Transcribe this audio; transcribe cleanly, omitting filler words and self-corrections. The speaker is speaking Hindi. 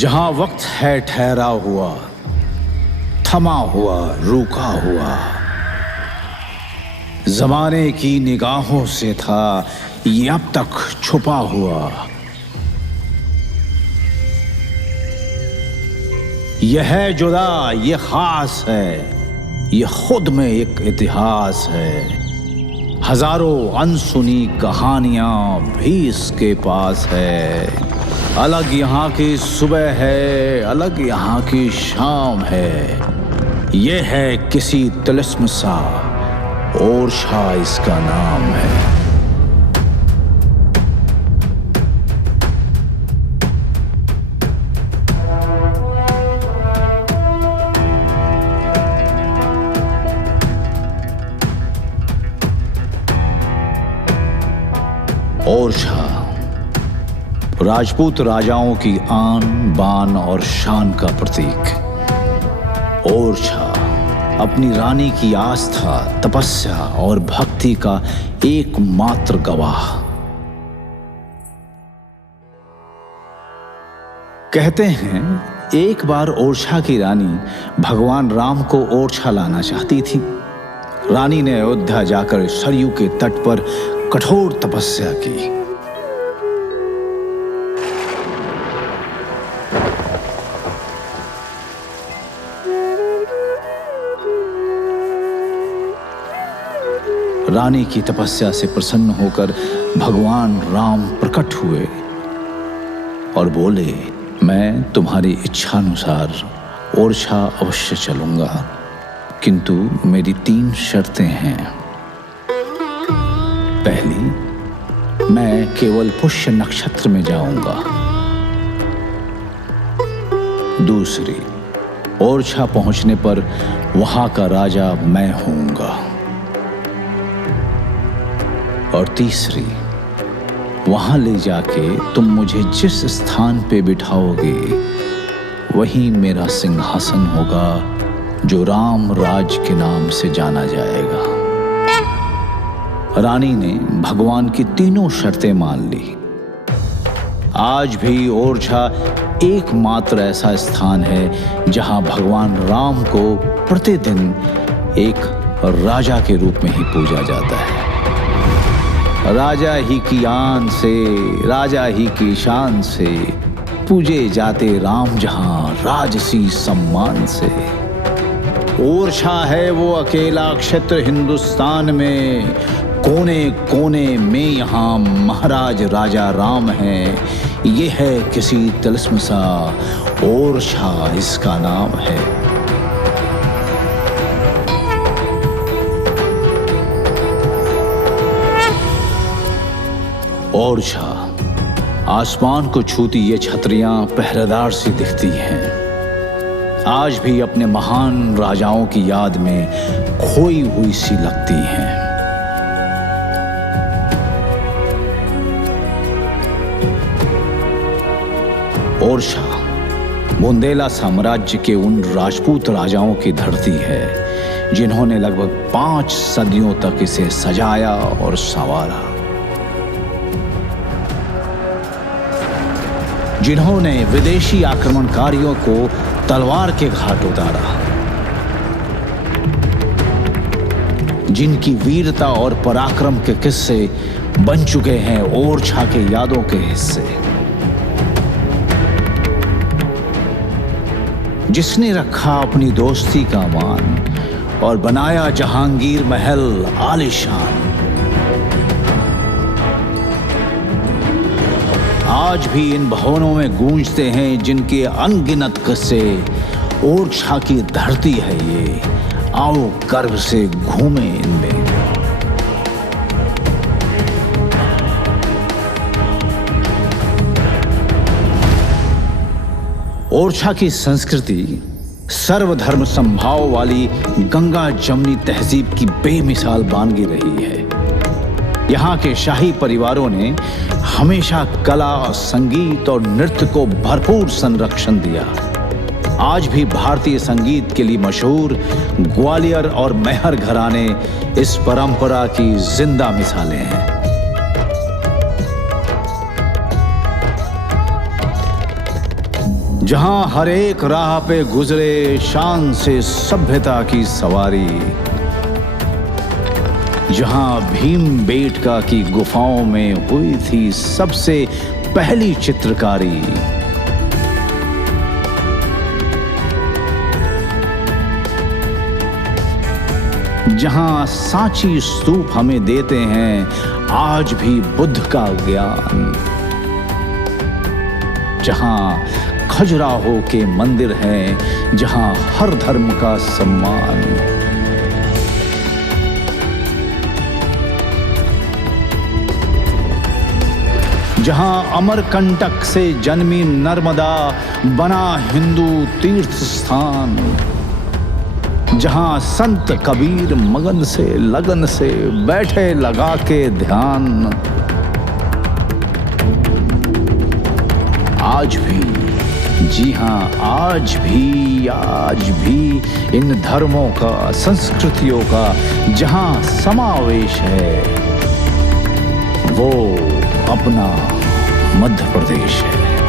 जहां वक्त है ठहरा हुआ, थमा हुआ, रुका हुआ, जमाने की निगाहों से था ये अब तक छुपा हुआ। यह है जुदा, ये खास है, ये खुद में एक इतिहास है। हजारों अनसुनी कहानियां भी इसके पास है। अलग यहाँ की सुबह है, अलग यहाँ की शाम है। ये है किसी तिलिस्म सा, ओरछा इसका नाम है। ओरछा राजपूत राजाओं की आन बान और शान का प्रतीक। ओरछा अपनी रानी की आस्था, तपस्या और भक्ति का एकमात्र गवाह। कहते हैं एक बार ओरछा की रानी भगवान राम को ओरछा लाना चाहती थी। रानी ने अयोध्या जाकर सरयू के तट पर कठोर तपस्या की। रानी की तपस्या से प्रसन्न होकर भगवान राम प्रकट हुए और बोले, मैं तुम्हारी इच्छानुसार ओरछा अवश्य चलूंगा, किंतु मेरी 3 शर्तें हैं। पहली, मैं केवल पुष्य नक्षत्र में जाऊंगा। दूसरी, ओरछा पहुंचने पर वहां का राजा मैं होऊंगा। और तीसरी, वहां ले जाके तुम मुझे जिस स्थान पे बिठाओगे वहीं मेरा सिंहासन होगा, जो राम राज के नाम से जाना जाएगा। रानी ने भगवान की 3 शर्तें मान ली। आज भी ओरछा एकमात्र ऐसा स्थान है जहां भगवान राम को प्रतिदिन एक राजा के रूप में ही पूजा जाता है। राजा ही की आन से, राजा ही की शान से पूजे जाते राम जहां राजसी सम्मान से। ओरछा है वो अकेला क्षेत्र हिंदुस्तान में, कोने कोने में यहाँ महाराज राजा राम है। ये है किसी तिलिस्म सा, ओरछा इसका नाम है। ओरछा आसमान को छूती ये छतरियां पहरेदार सी दिखती हैं। आज भी अपने महान राजाओं की याद में खोई हुई सी लगती हैं। ओरछा बुंदेला साम्राज्य के उन राजपूत राजाओं की धरती है जिन्होंने लगभग 5 सदियों तक इसे सजाया और संवारा, जिन्होंने विदेशी आक्रमणकारियों को तलवार के घाट उतारा, जिनकी वीरता और पराक्रम के किस्से बन चुके हैं ओरछा के यादों के हिस्से। जिसने रखा अपनी दोस्ती का मान और बनाया जहांगीर महल आलीशान। आज भी इन भवनों में गूंजते हैं जिनके अनगिनत किस्से। ओरछा की धरती है ये, आओ गर्व से घूमे इनमें। ओरछा की संस्कृति सर्वधर्म संभाव वाली गंगा जमनी तहजीब की बेमिसाल बानगी रही है। यहाँ के शाही परिवारों ने हमेशा कला, संगीत और नृत्य को भरपूर संरक्षण दिया। आज भी भारतीय संगीत के लिए मशहूर ग्वालियर और मैहर घराने इस परंपरा की जिंदा मिसालें हैं। जहां हर एक राह पे गुजरे शान से सभ्यता की सवारी, जहां भीमबेटका की गुफाओं में हुई थी सबसे पहली चित्रकारी, जहां सांची स्तूप हमें देते हैं आज भी बुद्ध का ज्ञान, जहां खजुराहो के मंदिर हैं, जहां हर धर्म का सम्मान, जहां अमरकंटक से जन्मी नर्मदा बना हिंदू तीर्थ स्थान, जहां संत कबीर मगन से लगन से बैठे लगा के ध्यान, आज भी, जी हां आज भी इन धर्मों का, संस्कृतियों का जहां समावेश है, वो अपना मध्य प्रदेश है।